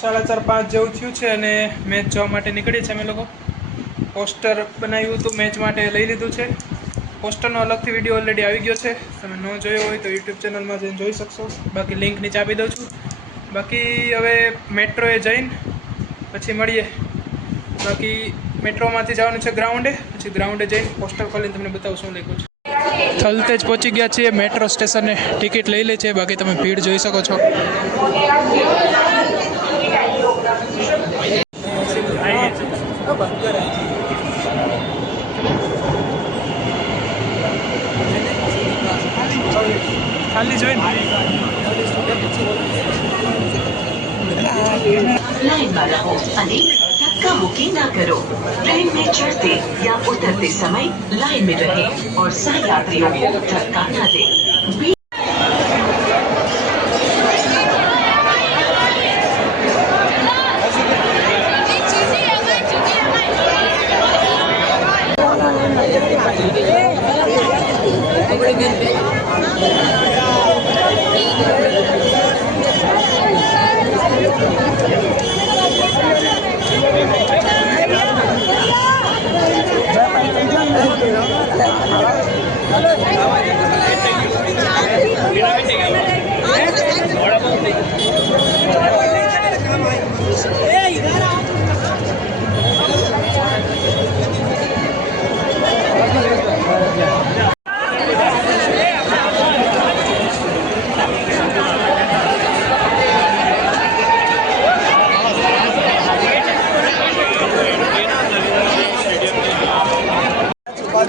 4:30-5 જેવું થયું છે અને મેચ જોવા માટે નીકળી છે. અમે લોકો પોસ્ટર બનાવ્યું હતું, મેચ માટે લઈ લીધું છે. પોસ્ટરનો અલગથી વિડીયો ઓલરેડી આવી ગયો છે, તમે ન જોયો હોય તો યુટ્યુબ ચેનલમાં જઈને જોઈ શકશો. બાકી લિંક નીચે આપી દઉં છું. બાકી હવે મેટ્રોએ જઈને પછી મળીએ. બાકી મેટ્રોમાંથી જવાનું છે ગ્રાઉન્ડે, પછી ગ્રાઉન્ડે જઈને પોસ્ટર ખોલીને તમને બતાવું શું લખ્યું છે. થલતેજ પહોંચી ગયા છીએ, મેટ્રો સ્ટેશને ટિકિટ લઈ લે છે. બાકી તમે ભીડ જોઈ શકો છો. ખાલી જોઈને लाइन में रहो અને धक्का मुक्की ना करो. ट्रेन में चढ़ते या उतरते समय लाइन में रहें और सहयात्रियों को धक्का न दें.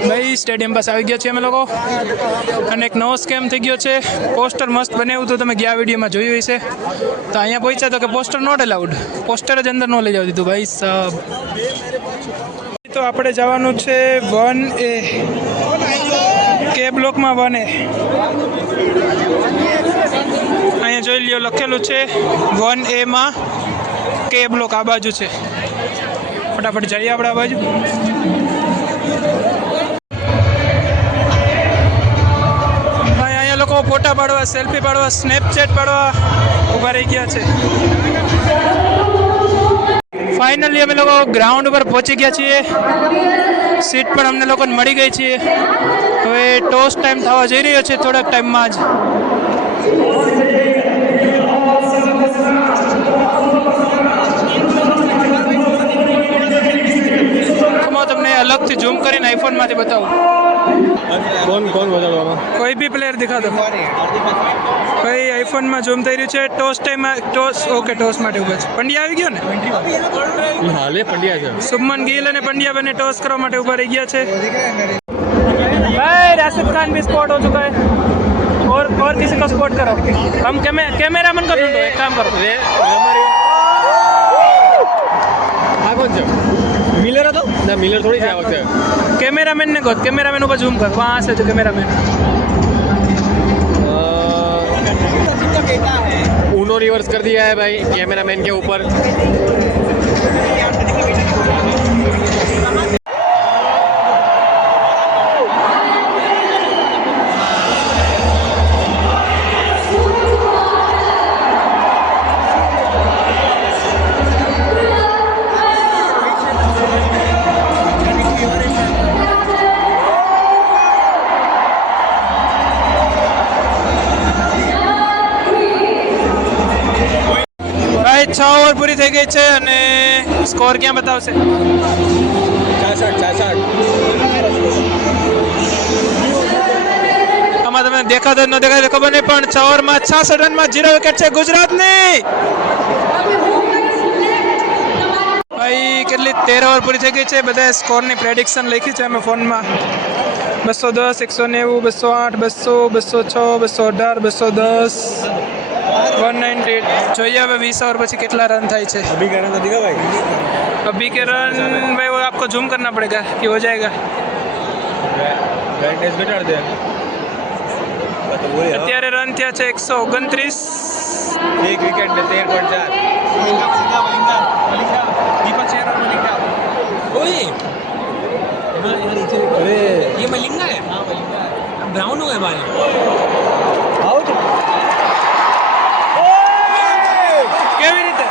ભાઈ સ્ટેડિયમ પાસે આવી ગયા છીએ અમે લોકો અને એક નવો સ્કેમ થઈ ગયો છે. પોસ્ટર મસ્ત બનાવ્યું હતું, તમે ગયા વિડીયોમાં જોયું હશે. તો અહીંયા પહોંચ્યા તો કે પોસ્ટર નોટ એલાઉડ, પોસ્ટર જ અંદર ન લઈ જવા દીધું ભાઈ સાહેબ. તો આપણે જવાનું છે 1A, કે બ્લોકમાં 1A. અહીંયા જોઈ લ્યો લખેલું છે 1A માં કે બ્લોક આ બાજુ છે. ફટાફટ જઈએ આપણે આ બાજુ. લોકો ફોટા પાડવા, સેલ્ફી પાડવા, સ્નેપચેટ પાડવા ઊભા રહી ગયા છે. ફાઇનલી અમે લોકો ગ્રાઉન્ડ ઉપર પહોંચી ગયા છીએ. સીટ પણ અમને લોકોને મળી ગઈ છે. હવે ટોસ ટાઈમ થવા જઈ રહ્યો છે થોડાક ટાઈમમાં જ. તમને અલગથી ઝૂમ કરીને આઈફોનમાંથી બતાવું. कौन बताओ? कोई भी प्लेयर दिखा दो. भाई आईफोन में ઝૂમ થઈ રહ્યું છે. Toss time, toss okay, toss માટે ઉભા છે. પંડ્યા આવી ગયો ને? હાલે પંડ્યા છે. શુભમન ગિલ અને પંડ્યા બંને ટોસ કરવા માટે ઉભા રહી ગયા છે. भाई राशिद खान भी स्पॉट हो चुका है. और किसी को स्पॉट करो. हम कैमरामैन को ढूंढो. एक काम करो. આ કોણ છે? મિલર હતો? ના મિલર થોડી છે આ વખતે. कैमरामैन ने गो, कैमरामैन ऊपर ઝૂમ कर, वहाँ से जो कैमरामैन. उन्होंने रिवर्स कर दिया है भाई कैमरामैन के ऊपर. ભાઈ 6 ઓવર પૂરી થઈ ગઈ છે અને સ્કોર ક્યાં બતાવશે? 66. આમાં તમે દેખાતો ન દેખાય ખબર નહીં, પણ 6 ઓવરમાં 66 રનમાં 0 વિકેટ છે ગુજરાતની. ભાઈ કેટલી 13 ઓવર પૂરી થઈ ગઈ છે. બધા સ્કોરની પ્રેડિક્શન લખી છે અમે ફોનમાં. 210, 190, 208, 200, 206, 218, 210, 190. જોઈએ હવે 20 ओवर પછી કેટલા રन થાય છે. अभी का रन तो दिखा भाई. अभी के रन भाई वो आपको झूम करना पड़ेगा कि हो जाएगा. ब्राइटनेस घटाड़ दे. અત્યારે રન થયા છે 129. एक विकेट में 13.4. अरे ये मलिंगा है. हाँ मलिंगा है. ब्राउन हुआ है भाई. કેવી રીતે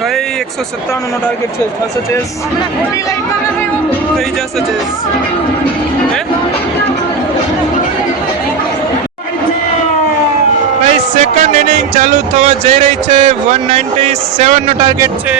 ભાઈ 197 નો ટાર્ગેટ છે. થશે ચેસ? થઈ જશે ચેસ. હે ભાઈ સેકન્ડ ઇનિંગ ચાલુ થવા જઈ રહી છે. 197 નો ટાર્ગેટ છે.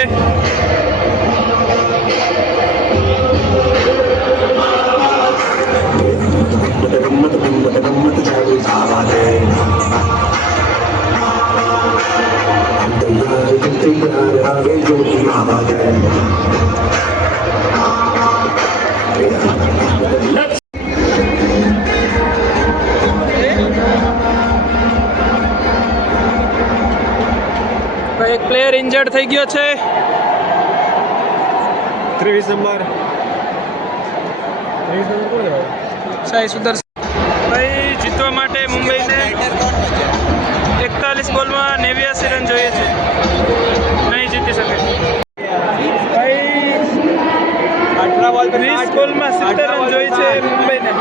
ભાઈ એક પ્લેયર ઇન્જર્ડ થઈ ગયો છે. 23 નંબર કોણ છે? સાઈ સુદર્શન. ભાઈ જીતવા માટે મુંબઈને 41 બોલમાં 89 રન જોઈએ છે. નહીં જીતી શકે. ભાઈ 18 બોલ 20 બોલમાં 70 રન જોઈએ છે મુંબઈને.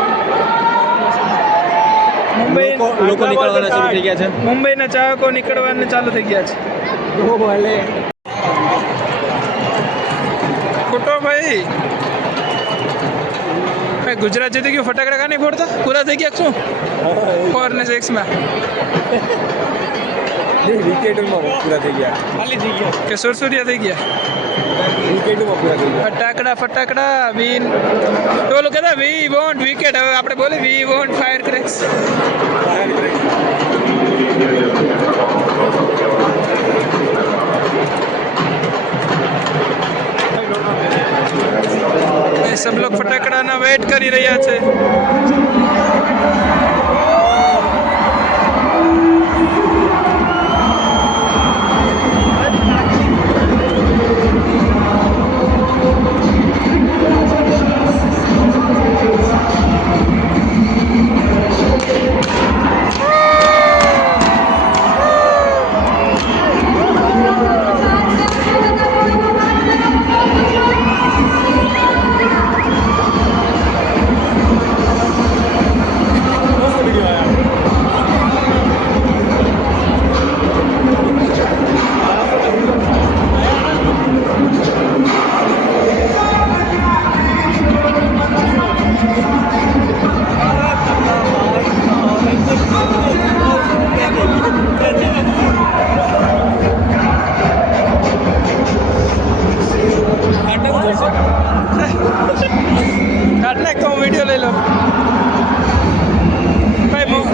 લોકો નીકળવાના શરૂ થઈ ગયા છે. મુંબઈના ચાહકો નીકળવાના ચાલુ થઈ ગયા છે. ખોટો ભાઈ. ભાઈ ગુજરાત જીતી ગયું. ફટાકડા કાં નહીં ફોડતા? પૂરા થઈ ગયા શું? 4 ને 6 માં વિકેટમાં પૂરા થઈ ગયા. ખાલી થઈ ગયા કે સુરસુરિયા થઈ ગયા. વિકેટમાં પૂરા થઈ ગયા. ફટાકડા ફટાકડા વિન. ઓલું કહેતા વી વોન્ટ વિકેટ. હવે આપણે બોલે વી વોન્ટ ફાયર ક્રેક્સ. सब लोग फटाकડાના વેઇટ કરી રહ્યા છે.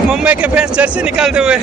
मुंबई के फैंस जर्सी निकालते हुए